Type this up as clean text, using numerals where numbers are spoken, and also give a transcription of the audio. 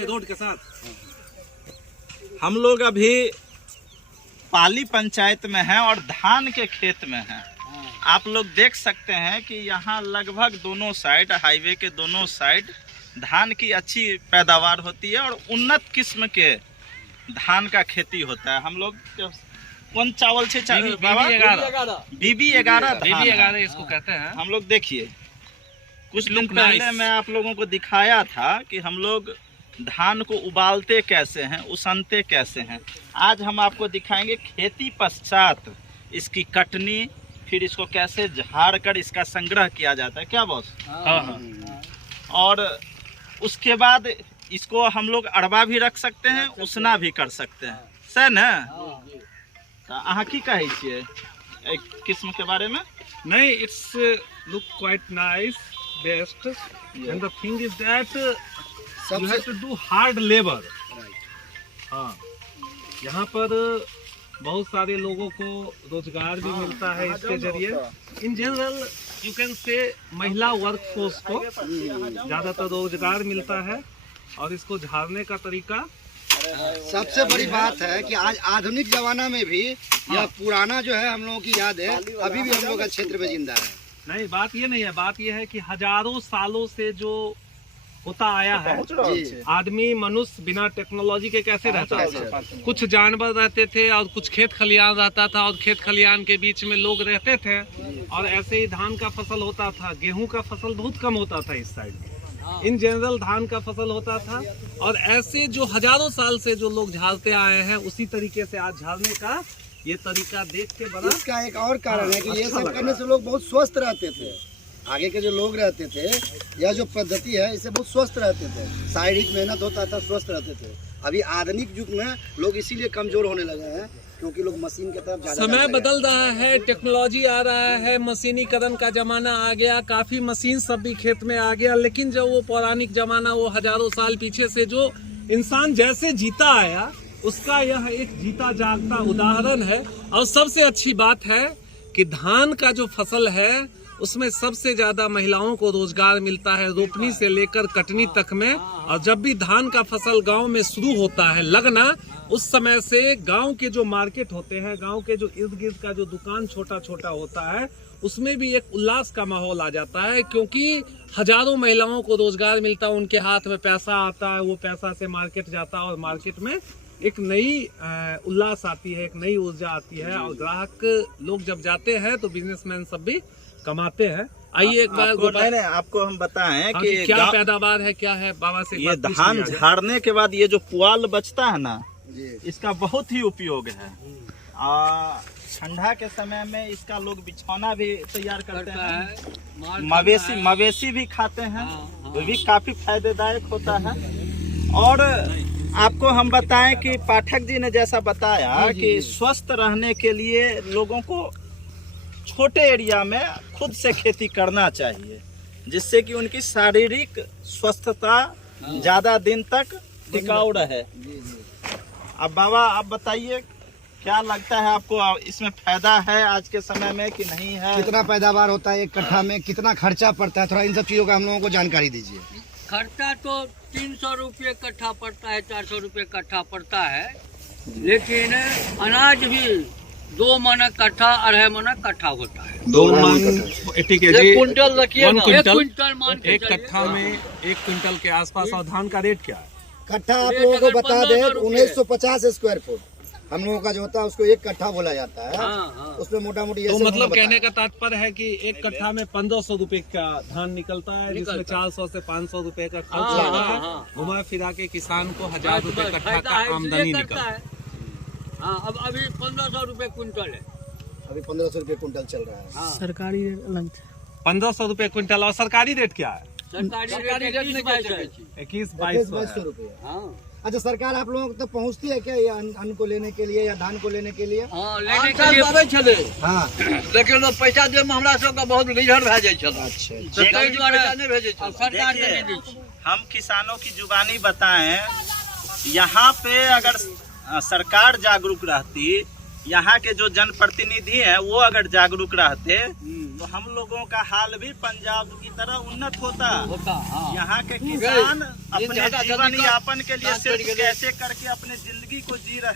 Road के साथ। हम लोग अभी पाली पंचायत में हैं और धान के खेत में हैं। आप लोग देख सकते हैं कि यहाँ लगभग दोनों साइड, हाईवे के दोनों साइड धान की अच्छी पैदावार होती है और उन्नत किस्म के धान का खेती होता है। हम लोग कौन चावल से BB11 इसको कहते हैं। हम लोग देखिए, कुछ दिन पहले मैं आप लोगों को दिखाया था कि हम लोग धान को उबालते कैसे हैं, उसनते कैसे हैं। आज हम आपको दिखाएंगे खेती पश्चात इसकी कटनी, फिर इसको कैसे झाड़ कर इसका संग्रह किया जाता है। क्या बॉस? हाँ। और उसके बाद इसको हम लोग अरबा भी रख सकते हैं, उसना भी कर सकते हैं, सही ना? तो अहाँ की कहै छियै एक किस्म के बारे में? नहीं, it's look quite nice, best, and the thing is that you have to do hard labor. हाँ, यहाँ पर बहुत सारे लोगों को रोजगार भी मिलता है इसके जरिए। In general you can say महिला वर्क फोर्स को ज़्यादातर रोजगार मिलता है। और इसको झाड़ने का तरीका, सबसे बड़ी बात है कि आज आधुनिक जमाना में भी यह पुराना जो है हम लोगों की याद है, अभी भी हम लोग का क्षेत्र में जिंदा है। नहीं, बात ये नहीं है, बात ये है कि हजारों सालों से जो होता आया है, आदमी मनुष्य बिना टेक्नोलॉजी के कैसे रहता था। कुछ जानवर रहते थे और कुछ खेत खलियान रहता था, और खेत खलियान के बीच में लोग रहते थे, और ऐसे ही धान का फसल होता था। गेहूं का फसल बहुत कम होता था इस साइड। इन जनरल धान का फसल होता था, और ऐसे जो हजारों साल से जो लोग झाड़ते आए हैं, उसी तरीके से आज झाड़ने का ये तरीका देख के बड़ा। इसका एक और कारण है कि ये सब करने से लोग बहुत स्वस्थ रहते थे। आगे के जो लोग रहते थे, यह जो पद्धति है इससे बहुत स्वस्थ रहते थे, शारीरिक मेहनत होता था, स्वस्थ रहते थे। अभी आधुनिक युग में लोग इसीलिए कमजोर होने लगे हैं क्योंकि लोग मशीन की तरफ ज्यादा। समय बदल रहा है, टेक्नोलॉजी आ रहा है, मशीनीकरण का जमाना आ गया, काफी मशीन सब भी खेत में आ गया। लेकिन जब वो पौराणिक जमाना, वो हजारों साल पीछे से जो इंसान जैसे जीता आया, उसका यह एक जीता जागता उदाहरण है। और सबसे अच्छी बात है कि धान का जो फसल है उसमें सबसे ज्यादा महिलाओं को रोजगार मिलता है, रोपनी से लेकर कटनी तक में। और जब भी धान का फसल गांव में शुरू होता है लगना, उस समय से गांव के जो मार्केट होते हैं, गांव के जो इर्द गिर्द का जो दुकान छोटा छोटा होता है, उसमें भी एक उल्लास का माहौल आ जाता है, क्योंकि हजारों महिलाओं को रोजगार मिलता है, उनके हाथ में पैसा आता है, वो पैसा से मार्केट जाता है, और मार्केट में एक नई उल्लास आती है, एक नई ऊर्जा आती है, और ग्राहक लोग जब जाते हैं तो बिजनेसमैन सब भी कमाते हैं। आइए एक बार आपको हम बताएं कि क्या पैदावार है, क्या है बाबा से। ये धान झाड़ने के बाद ये जो पुआल बचता है ना, इसका बहुत ही उपयोग है। ठंडा के समय में इसका लोग बिछौना भी तैयार करते हैं, मवेशी भी खाते हैं, वो भी काफी फायदेदायक होता है। और आपको हम बताएं कि पाठक जी ने जैसा बताया कि स्वस्थ रहने के लिए लोगों को छोटे एरिया में खुद से खेती करना चाहिए, जिससे कि उनकी शारीरिक स्वस्थता ज्यादा दिन तक टिकाऊ रहे। अब बाबा आप बताइए, क्या लगता है आपको, इसमें फायदा है आज के समय में कि नहीं है? कितना पैदावार होता है एक कट्ठा में, कितना खर्चा पड़ता है, थोड़ा इन सब चीजों का हम लोगों को जानकारी दीजिए। खर्चा तो 300 रुपये कट्ठा पड़ता है, 400 रुपये कट्ठा पड़ता है, लेकिन अनाज भी 2 मन कट्ठा, 2.5 मन कट्ठा होता है। 2 मन 80 केजी, 1 कुंटल रखिए, 1 क्विंटल मान के एक कट्ठा में 1 क्विंटल के आसपास। और धान का रेट क्या है? कट्ठा आप लोगों को बता दें, 1950 स्क्वायर फुट हम लोगों का जो होता है उसको 1 कट्ठा बोला जाता है। उसमें मोटा मोटी तो मतलब कहने का तात्पर्य है कि 1 कट्ठा में 1500 रुपए का धान निकलता है, जिसमें 400 से 500 रुपए का खर्च लगा है। घुमा फिरा के किसान को 1000 रुपए कट्ठा का आमदनी निकलता है। अब अभी 1500 रुपये क्विंटल है, अभी 1500 रुपये क्विंटल चल रहा है। सरकारी रेट अलग 1500 रुपये क्विंटल। और सरकारी रेट क्या है? सरकारी रेट 21-22 रुपये। अच्छा, सरकार आप लोगों तक पहुँचती है क्या ये अन्न को लेने के लिए या धान को लेने के लिए? लेने के लिए आबै छले, लेकिन पैसा दे में हमरा सबका बहुत लीडर भए जाइ छल। अच्छा, ताहि दुआरे नहि भेजै छल, सरकार के नहि दै छै। हम किसानों की जुबानी बताएं, यहाँ पे अगर सरकार जागरूक रहती, यहाँ के जो जनप्रतिनिधि हैं वो अगर जागरूक रहते, तो हम लोगों का हाल भी पंजाब की तरह उन्नत होता। हाँ। यहाँ के किसान अपने ज्यादा जीवन जल्दी यापन के लिए कर- सिर्फ कैसे करके अपने जिंदगी को जी रहे